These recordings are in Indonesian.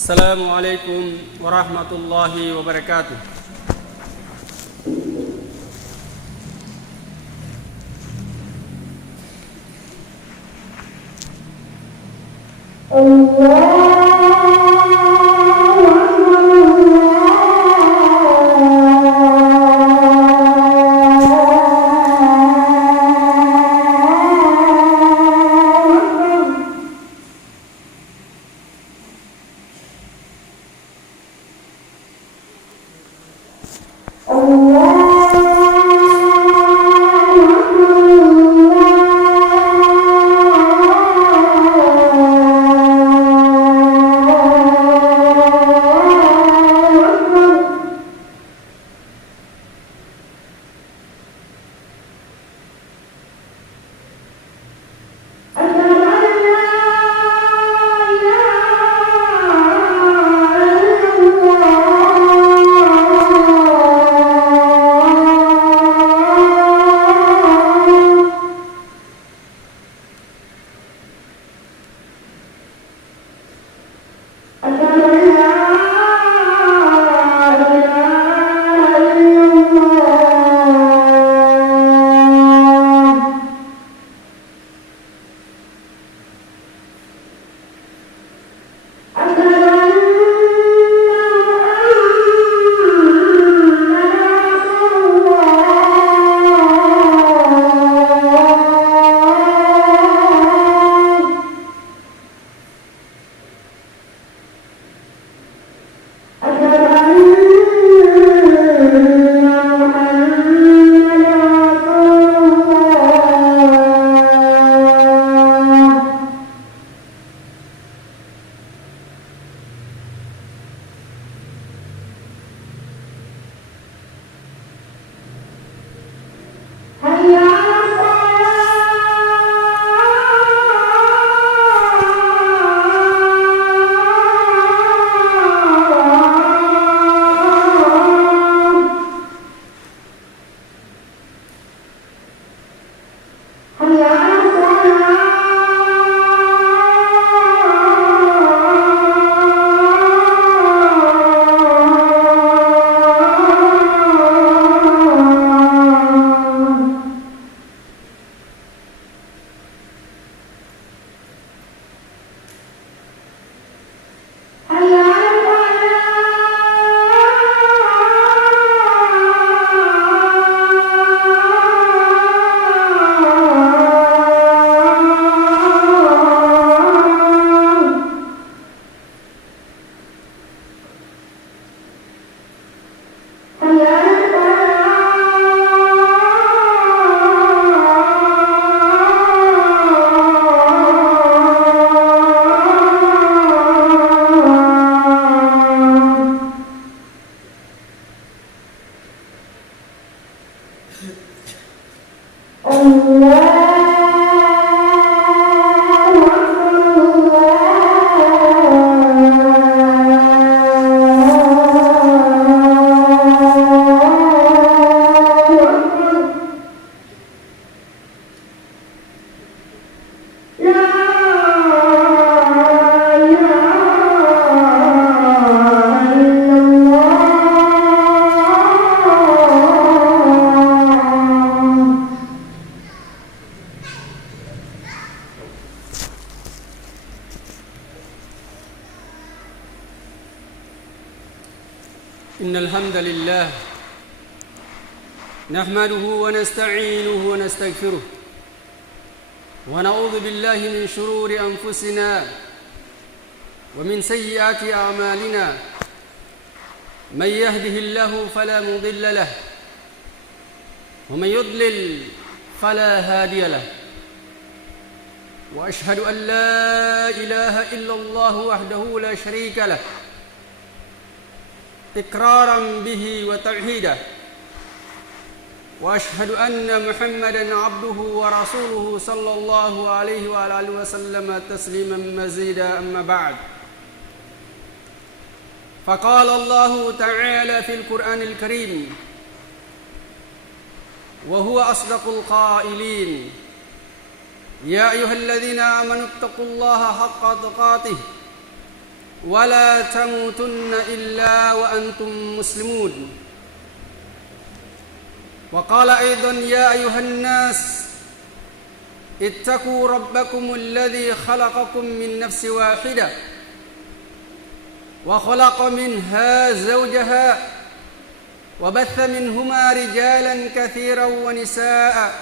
Assalamualaikum warahmatullahi wabarakatuh. إن الحمد لله نحمده ونستعينه ونستغفره ونعوذ بالله من شرور أنفسنا ومن سيئات أعمالنا من يهده الله فلا مضل له ومن يضلل فلا هادي له وأشهد أن لا إله إلا الله وحده لا شريك له إقرارا به وتوحيدا وأشهد أن محمدا عبده ورسوله صلى الله عليه وعلى آله وسلم تسليما مزيدا أما بعد فقال الله تعالى في القرآن الكريم وهو أصدق القائلين يا أيها الذين آمنوا اتقوا الله حق تقاته ولا تموتن إلا وأنتم مسلمون. وقال أيضا يا أيها الناس اتقوا ربكم الذي خلقكم من نفس واحدة وخلق منها زوجها وبث منهما رجالا كثيرا ونساء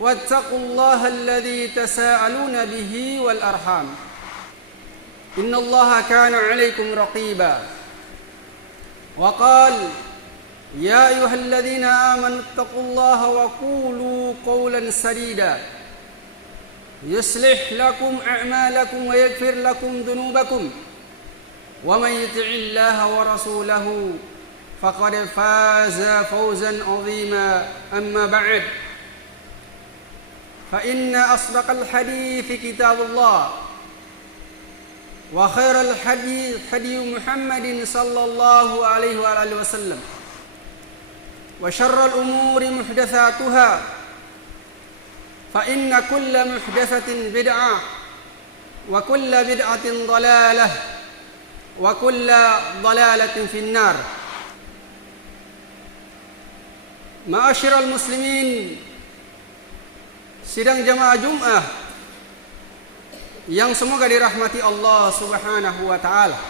واتقوا الله الذي تساءلون به والأرحام إن الله كان عليكم رقيبا. وقال يا أيها الذين آمنوا اتقوا الله وقولوا قولا سديدا يصلح لكم أعمالكم ويغفر لكم ذنوبكم ومن يطع الله ورسوله فقد فاز فوزا عظيما. أما بعد فإن أصدق الحديث كتاب الله وخير الحديث حديث محمد صلى الله عليه وآله وسلم وشر الأمور محدثاتها فإن كل محدثة بدعة وكل بدعة ضلالة وكل ضلالة في النار. Ma'asyiral muslimin, sidang jamaah Jum'ah yang semoga dirahmati Allah Subhanahu wa taala.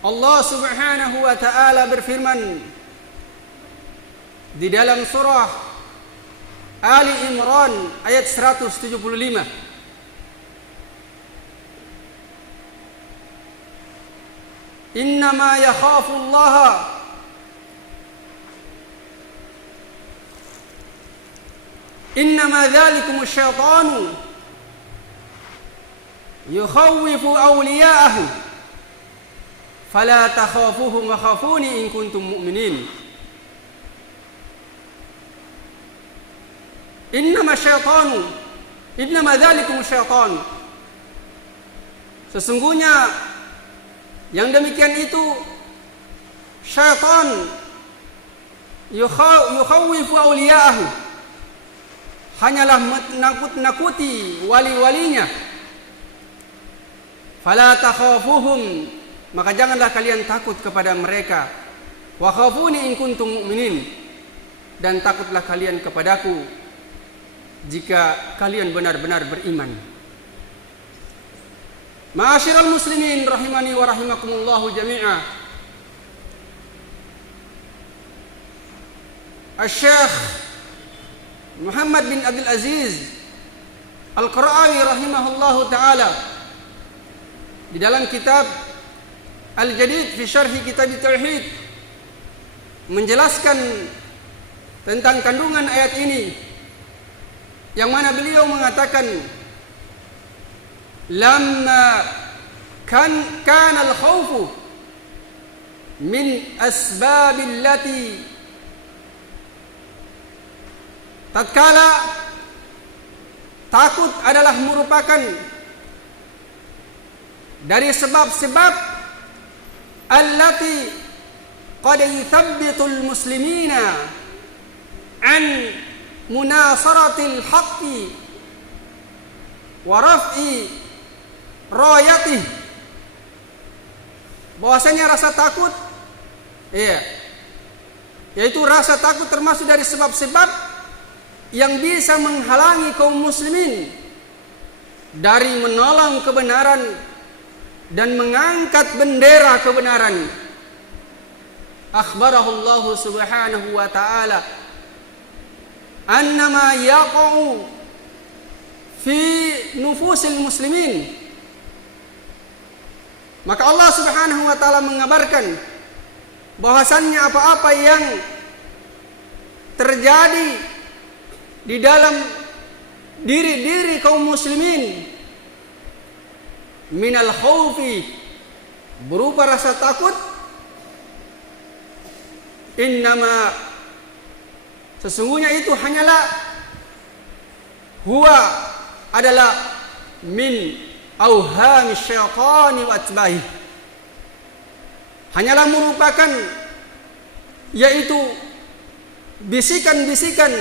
Allah Subhanahu wa taala berfirman di dalam surah Ali Imran ayat 175. Innama yakhafullaha innama dzalikumus syaitanu yukhawwifu awliya'ahu fala takhafuhum wa khafuni in kuntum mu'minin. Innama dzalikumus syaitanu, sesungguhnya yang demikian itu syaitan yukhawwifu awliya'ahu, hanyalah menakut-nakuti wali-walinya. Fala takhafuhum, maka janganlah kalian takut kepada mereka. Wa khafuni in kuntum mu'minin, dan takutlah kalian kepadaku jika kalian benar-benar beriman. Ma'asyiral muslimin rahimani wa rahimakumullahu jami'a. Asy-Syaikh Muhammad bin Abdul Aziz Al-Qarawi rahimahullahu ta'ala di dalam kitab Al-Jadid fi Syarhi Kitab Tauhid menjelaskan tentang kandungan ayat ini, yang mana beliau mengatakan lamma kana al-khawfu min asbabil lati, tatkala takut adalah merupakan dari sebab-sebab allati qad yuthabbitul muslimina an munasaratil haqqi wa raf'i rayatih, bahwasanya rasa takut yaitu rasa takut termasuk dari sebab-sebab yang bisa menghalangi kaum muslimin dari menolong kebenaran dan mengangkat bendera kebenaran. Akhbarahullahu subhanahu wa ta'ala annama yaqa'u fi nufusil muslimin, maka Allah subhanahu wa ta'ala mengabarkan bahwasannya apa-apa yang terjadi di dalam diri-diri kaum muslimin minal khaufi, berupa rasa takut, innama, sesungguhnya itu hanyalah huwa, adalah min auhami syaitani wa atbahi, hanyalah merupakan yaitu bisikan-bisikan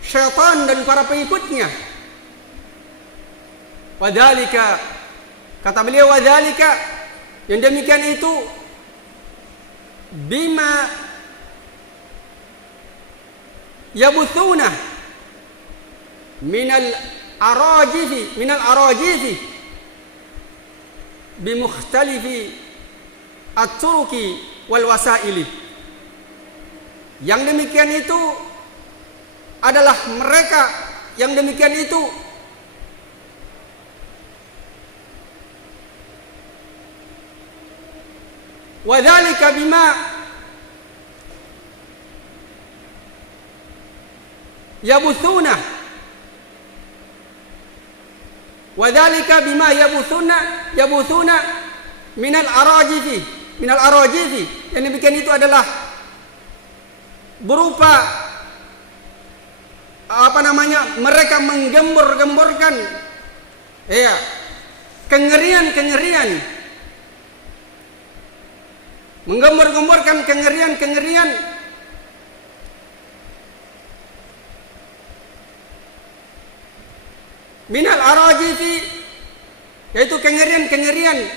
syaitan dan para pengikutnya. Wadzalika, kata beliau, wadzalika, yang demikian itu bima yabuthuna minal arajifi bimukhtalifi at-turuki wal wasaili. Yang demikian itu adalah mereka yang demikian itu wadzalika bima yabuthuna yabuthuna minal arajifi. Yang demikian itu adalah berupa mereka menggembor-gemborkan kengerian-kengerian, menggembor-gemborkan kengerian-kengerian minal arajifi, yaitu kengerian-kengerian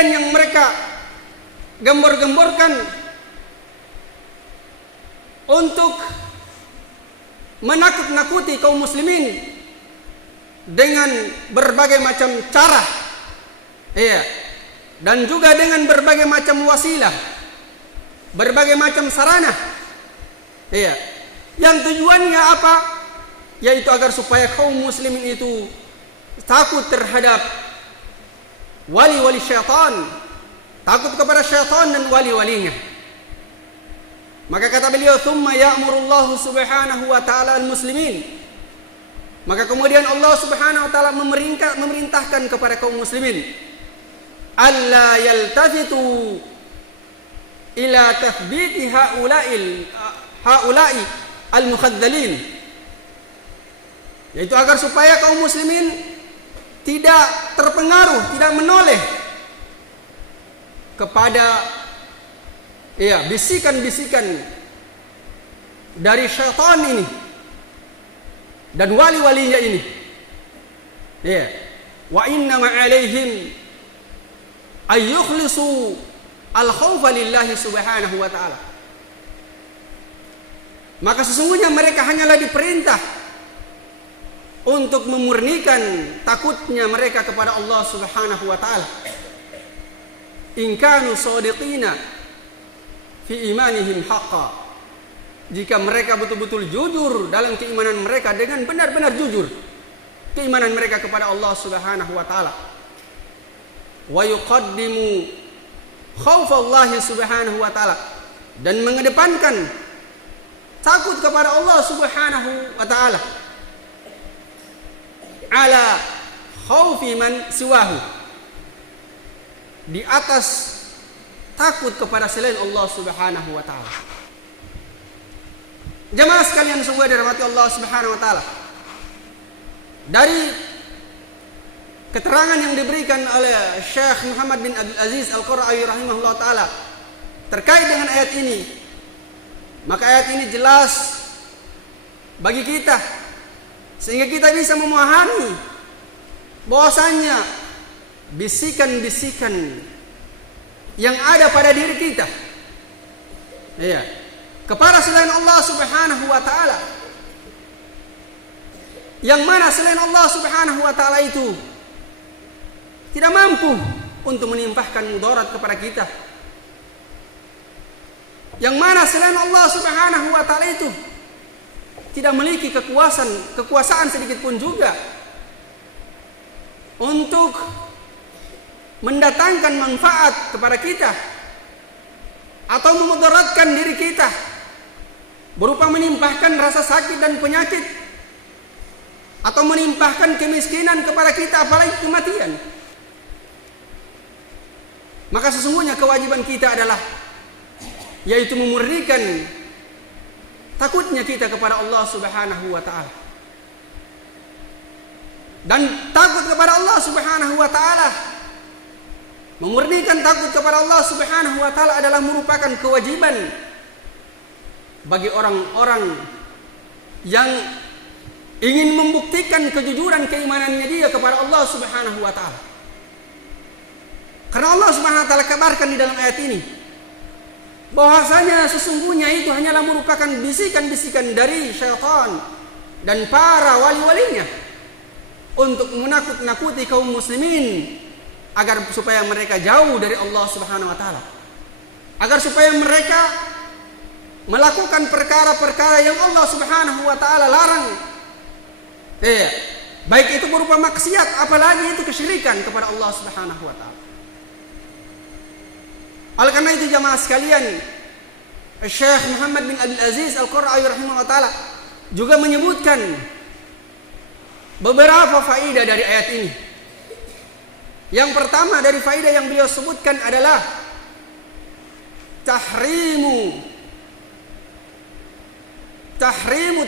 yang mereka gembor-gemborkan untuk menakut-nakuti kaum muslimin dengan berbagai macam cara, dan juga dengan berbagai macam wasilah, berbagai macam sarana, yang tujuannya apa? Yaitu agar supaya kaum muslimin itu takut terhadap wali-wali syaitan, takut kepada syaitan dan wali-walinya. Maka kata beliau, thumma ya'murullahu subhanahu wa ta'ala al-muslimin. Maka kemudian Allah subhanahu wa ta'ala memerintahkan kepada kaum muslimin, alla yaltafitu ila tathbiti haula'i al-mukhadzalin. Yaitu agar supaya kaum muslimin tidak terpengaruh, tidak menoleh kepada bisikan-bisikan dari syaitan ini dan wali-walinya ini. Wa inna ma'alaihim ayyukhlisu al-khawfa lillahi subhanahu wa ta'ala. Maka sesungguhnya mereka hanyalah diperintah untuk memurnikan takutnya mereka kepada Allah subhanahu wa ta'ala. In kanu shadiqina fi imanihim haqqa, jika mereka betul-betul jujur dalam keimanan mereka, dengan benar-benar jujur keimanan mereka kepada Allah subhanahu wa ta'ala. Wa yuqaddimu khawfallahi subhanahu wa ta'ala, dan mengedepankan takut kepada Allah subhanahu wa ta'ala ala khawfi man siwahu, di atas takut kepada selain Allah subhanahu wa ta'ala. Jemaah sekalian sungguh dirahmati Allah subhanahu wa ta'ala, dari keterangan yang diberikan oleh Syekh Muhammad bin Abdul Aziz Al-Qura'i rahimahullah ta'ala terkait dengan ayat ini, maka ayat ini jelas bagi kita, sehingga kita bisa memahami bahwasannya bisikan-bisikan yang ada pada diri kita kepada selain Allah subhanahu wa ta'ala, yang mana selain Allah subhanahu wa ta'ala itu tidak mampu untuk menimpahkan mudarat kepada kita, yang mana selain Allah subhanahu wa ta'ala itu tidak memiliki kekuasaan sedikit pun juga untuk mendatangkan manfaat kepada kita atau memudaratkan diri kita berupa menimpahkan rasa sakit dan penyakit atau menimpahkan kemiskinan kepada kita, apalagi kematian. Maka sesungguhnya kewajiban kita adalah yaitu memurnikan takutnya kita kepada Allah subhanahu wa ta'ala. dan takut kepada Allah Subhanahu wa taala. Memurnikan takut kepada Allah Subhanahu wa taala adalah merupakan kewajiban bagi orang-orang yang ingin membuktikan kejujuran keimanannya dia kepada Allah Subhanahu wa taala. Karena Allah Subhanahu wa taala kabarkan di dalam ayat ini bahwasanya sesungguhnya itu hanyalah merupakan bisikan-bisikan dari syaitan dan para wali-walinya untuk menakut-nakuti kaum muslimin agar supaya mereka jauh dari Allah Subhanahu wa taala. Agar supaya mereka melakukan perkara-perkara yang Allah Subhanahu wa taala larang. Baik itu berupa maksiat, apalagi itu kesyirikan kepada Allah Subhanahu wa taala. Oleh karena itu jamaah sekalian, Syekh Muhammad bin Abdul Aziz Al-Qur'ai rahimahullah taala juga menyebutkan beberapa faedah dari ayat ini. Yang pertama dari faedah yang beliau sebutkan adalah tahrimu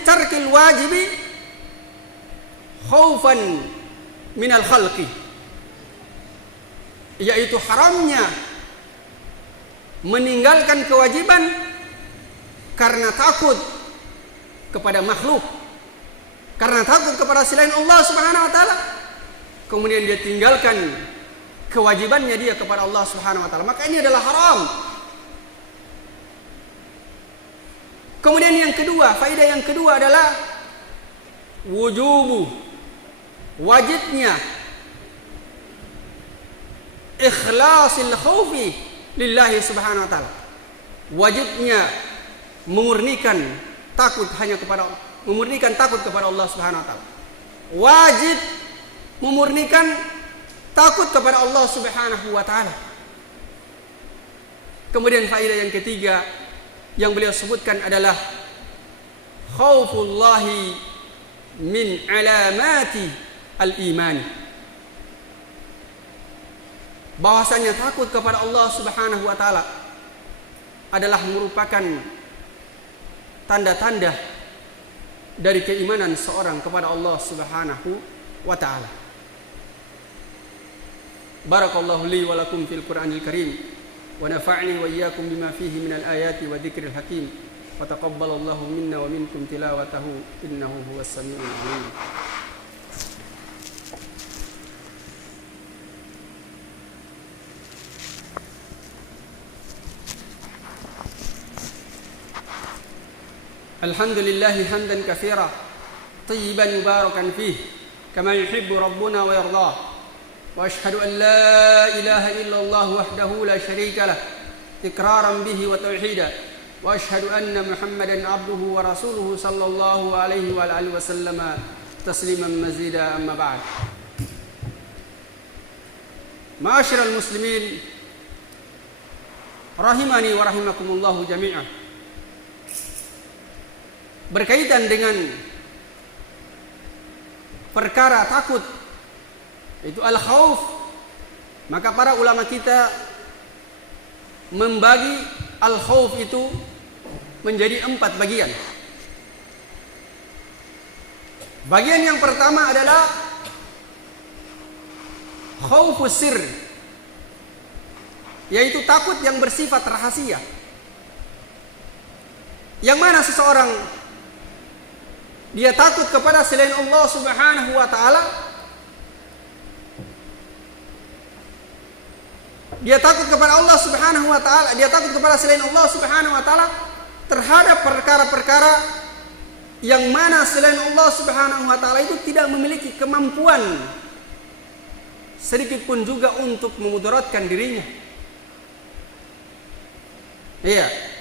tarkil wajibi khaufan minal khalqi, yaitu haramnya meninggalkan kewajiban karena takut kepada makhluk, karena takut kepada selain Allah Subhanahu wa taala, kemudian dia tinggalkan kewajibannya dia kepada Allah Subhanahu wa taala, maka ini adalah haram. Kemudian yang kedua, faedah yang kedua adalah wajibnya ikhlasil khaufi lillahi subhanahu wa ta'ala. Wajibnya memurnikan takut kepada Allah Subhanahu wa taala. Wajib memurnikan takut kepada Allah Subhanahu wa taala. Kemudian faedah yang ketiga yang beliau sebutkan adalah khaufullahi min alamati al-iman. Bahwasanya takut kepada Allah Subhanahu wa taala adalah merupakan tanda-tanda dari keimanan seorang kepada Allah Subhanahu wa taala. Barakallahu li wa lakum fil Qur'anil Karim wa nafa'ni wa iyyakum bima fihi minal ayati wa dzikril hakim wa taqabbalallahu minna wa minkum tilawatahu innahu huwas samiul alim. Alhamdulillahi hamdan katsira tayyiban mubarakan fih kama yuhibbu rabbuna wa yardah. Wa ashhadu an la ilaha illallah wahdahu la syarika lah iqraran bihi wa tauhida. Wa ashhadu anna Muhammadan abduhu wa rasuluhu sallallahu alaihi wa alihi wasallam tasliman mazida, amma ba'd. Ma'asyiral muslimin rahimani wa rahimakumullah jami'an. Berkaitan dengan perkara takut, itu al-khauf, maka para ulama kita membagi al-khauf itu menjadi 4 bagian. Bagian yang pertama adalah khaufus sir, yaitu takut yang bersifat rahasia, yang mana seseorang dia takut kepada selain Allah Subhanahu wa taala. Dia takut kepada Allah Subhanahu wa taala, dia takut kepada selain Allah Subhanahu wa taala terhadap perkara-perkara yang mana selain Allah Subhanahu wa taala itu tidak memiliki kemampuan sedikit pun juga untuk memudaratkan dirinya. Iya.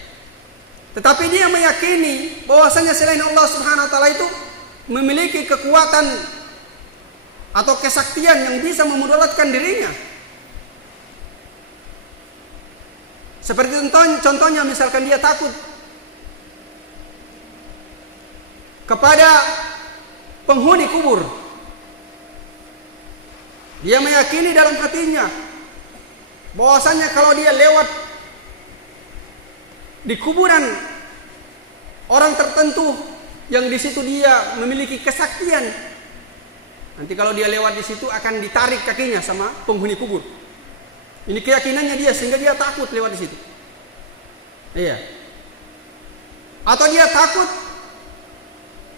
Tetapi dia meyakini bahwasanya selain Allah Subhanahu wa taala itu memiliki kekuatan atau kesaktian yang bisa memudaratkan dirinya. Seperti contohnya misalkan dia takut kepada penghuni kubur. Dia meyakini dalam hatinya bahwasanya kalau dia lewat di kuburan orang tertentu yang di situ dia memiliki kesaktian, Nanti kalau dia lewat di situ akan ditarik kakinya sama penghuni kubur. Ini keyakinannya dia, sehingga dia takut lewat di situ. Iya. Atau dia takut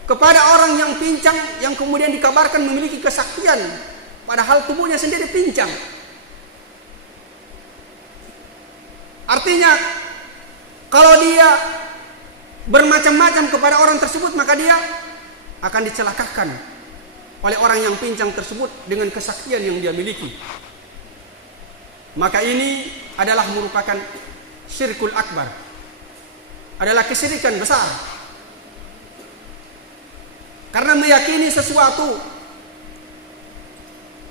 kepada orang yang pincang yang kemudian dikabarkan memiliki kesaktian, padahal tubuhnya sendiri pincang. Artinya kalau dia bermacam-macam kepada orang tersebut, maka dia akan dicelakakan oleh orang yang pincang tersebut dengan kesaktian yang dia miliki. Maka ini adalah merupakan syirkul akbar, adalah kesyirikan besar. Karena meyakini sesuatu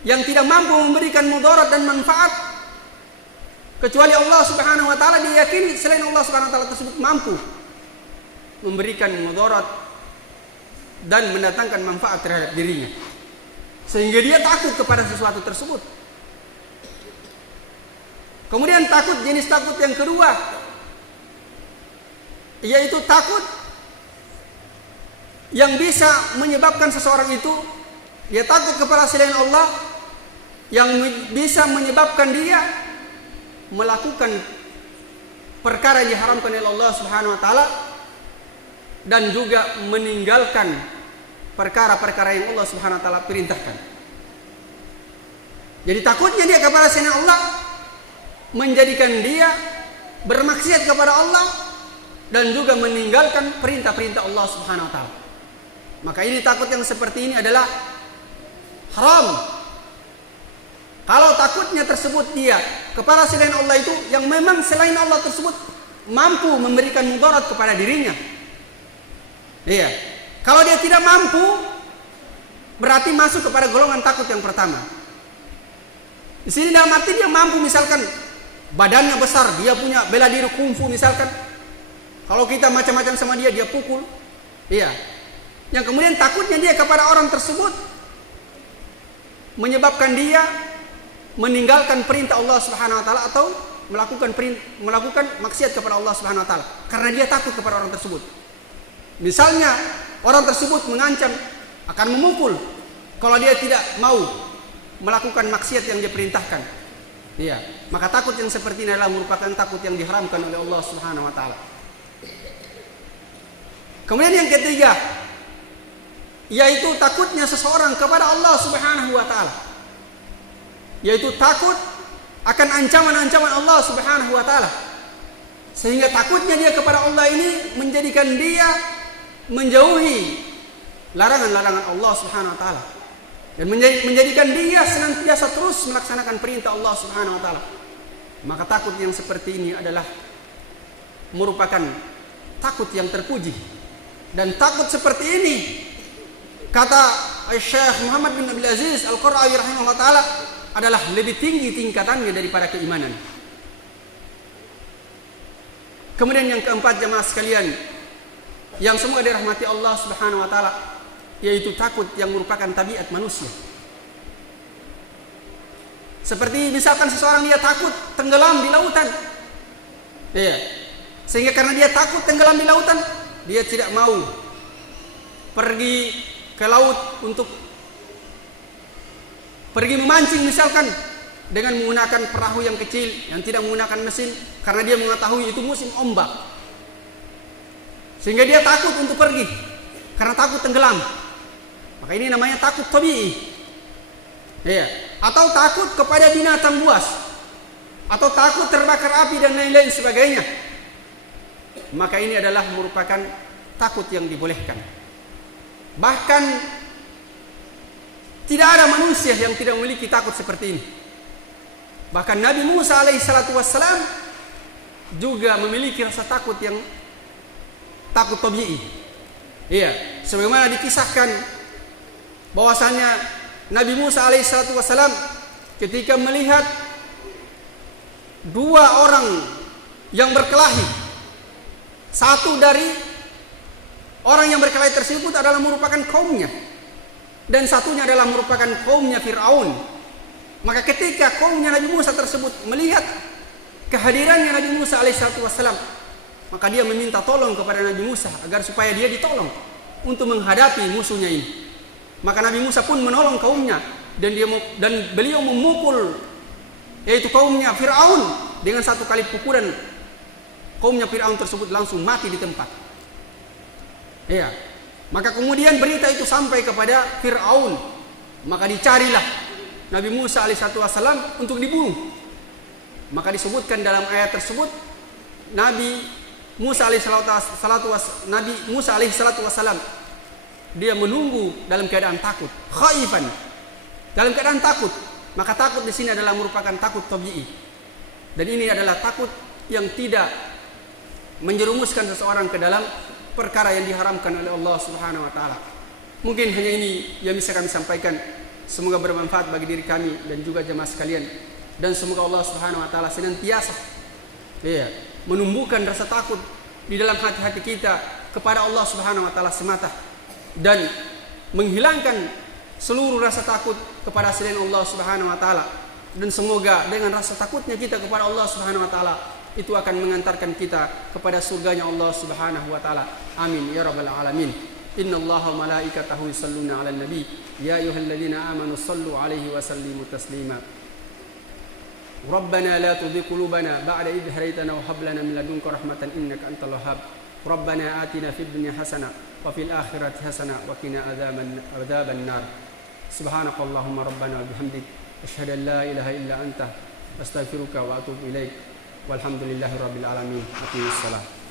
yang tidak mampu memberikan mudarat dan manfaat kecuali Allah Subhanahu wa taala, dia yakini selain Allah Subhanahu wa taala tersebut mampu memberikan mudarat dan mendatangkan manfaat terhadap dirinya, sehingga dia takut kepada sesuatu tersebut. Kemudian takut, jenis takut yang kedua, yaitu takut yang bisa menyebabkan seseorang itu, dia takut kepada selain Allah yang bisa menyebabkan dia melakukan perkara yang diharamkan oleh Allah Subhanahu wa taala dan juga meninggalkan perkara-perkara yang Allah Subhanahu wa taala perintahkan. Jadi takutnya dia kepada selain Allah menjadikan dia bermaksiat kepada Allah dan juga meninggalkan perintah-perintah Allah Subhanahu wa taala. Maka ini takut yang seperti ini adalah haram. Kalau takutnya tersebut dia kepada selain Allah itu yang memang selain Allah tersebut mampu memberikan mudarat kepada dirinya. Iya. Kalau dia tidak mampu, berarti masuk kepada golongan takut yang pertama. Di sini dalam arti dia mampu, misalkan badannya besar, dia punya bela diri kungfu misalkan. Kalau kita macam-macam sama dia, dia pukul. Iya. Yang kemudian takutnya dia kepada orang tersebut menyebabkan dia meninggalkan perintah Allah Subhanahu wa taala atau melakukan maksiat kepada Allah Subhanahu wa taala karena dia takut kepada orang tersebut. Misalnya orang tersebut mengancam akan memukul kalau dia tidak mau melakukan maksiat yang diperintahkan. Iya, maka takut yang seperti ini adalah merupakan takut yang diharamkan oleh Allah Subhanahu wa taala. Kemudian yang ketiga, yaitu takutnya seseorang kepada Allah Subhanahu wa taala, yaitu takut akan ancaman-ancaman Allah Subhanahu wa taala, sehingga takutnya dia kepada Allah ini menjadikan dia menjauhi larangan-larangan Allah Subhanahu wa taala dan menjadikan dia senantiasa terus melaksanakan perintah Allah Subhanahu wa taala. Maka takut yang seperti ini adalah merupakan takut yang terpuji. Dan takut seperti ini, kata Syekh Muhammad bin Abdul Aziz Al-Qura'i rahimahullah taala, adalah lebih tinggi tingkatannya daripada keimanan. Kemudian yang keempat, jemaah sekalian yang semua dirahmati Allah Subhanahu wa taala, yaitu takut yang merupakan tabiat manusia. Seperti misalkan seseorang dia takut tenggelam di lautan. Iya. Sehingga karena dia takut tenggelam di lautan, dia tidak mau pergi ke laut untuk pergi memancing misalkan dengan menggunakan perahu yang kecil yang tidak menggunakan mesin, karena dia mengetahui itu musim ombak. Sehingga dia takut untuk pergi karena takut tenggelam. Maka ini namanya takut tabii. Ya, atau takut kepada binatang buas, atau takut terbakar api dan lain-lain sebagainya. Maka ini adalah merupakan takut yang dibolehkan. Bahkan tidak ada manusia yang tidak memiliki takut seperti ini. Bahkan Nabi Musa alaihissalatu wassalam juga memiliki rasa takut yang takut tabii. Iya, sebagaimana dikisahkan bahwasanya Nabi Musa alaihissalatu wassalam ketika melihat dua orang yang berkelahi, satu dari orang yang berkelahi tersebut adalah merupakan kaumnya, dan satunya adalah merupakan kaumnya Fir'aun. Maka ketika kaumnya Nabi Musa tersebut melihat kehadirannya Nabi Musa alaihissalatu wassalam, maka dia meminta tolong kepada Nabi Musa agar supaya dia ditolong untuk menghadapi musuhnya ini. Maka Nabi Musa pun menolong kaumnya dan beliau memukul yaitu kaumnya Fir'aun dengan satu kali pukulan. Kaumnya Fir'aun tersebut langsung mati di tempat. Ya. Maka kemudian berita itu sampai kepada Fir'aun. Maka dicarilah Nabi Musa alaihissalam untuk dibunuh. Maka disebutkan dalam ayat tersebut Nabi Musa alaihissalam dia menunggu dalam keadaan takut, khaifan, dalam keadaan takut. Maka takut di sini adalah merupakan takut tabi'i. Dan ini adalah takut yang tidak menjerumuskan seseorang ke dalam perkara yang diharamkan oleh Allah Subhanahu wa taala. Mungkin hanya ini yang bisa kami sampaikan. Semoga bermanfaat bagi diri kami dan juga jemaah sekalian. Dan semoga Allah Subhanahu wa taala senantiasa menumbuhkan rasa takut di dalam hati-hati kita kepada Allah Subhanahu wa taala semata, dan menghilangkan seluruh rasa takut kepada selain Allah Subhanahu wa taala. Dan semoga dengan rasa takutnya kita kepada Allah Subhanahu wa taala itu akan mengantarkan kita kepada surganya Allah Subhanahu wa taala. Amin ya rabbal alamin. Innallaha wa malaikatahu yusholluna 'alan nabi ya ayyuhalladzina amanu shallu 'alaihi wa sallimu taslima. Rabbana la tuzigh qulubana ba'da idh hadaytana wa hab lana min ladunka rahmatan innaka antal wahhab. Rabbana atina fid dunya hasanah wa fil akhirati hasanah wa qina adzaban nar. Subhanakallahumma rabbana wa bihamdik asyhadu an la ilaha illa anta astaghfiruka wa atubu ilaik. Walhamdulillahi rabbil alamin. Aqimissalam.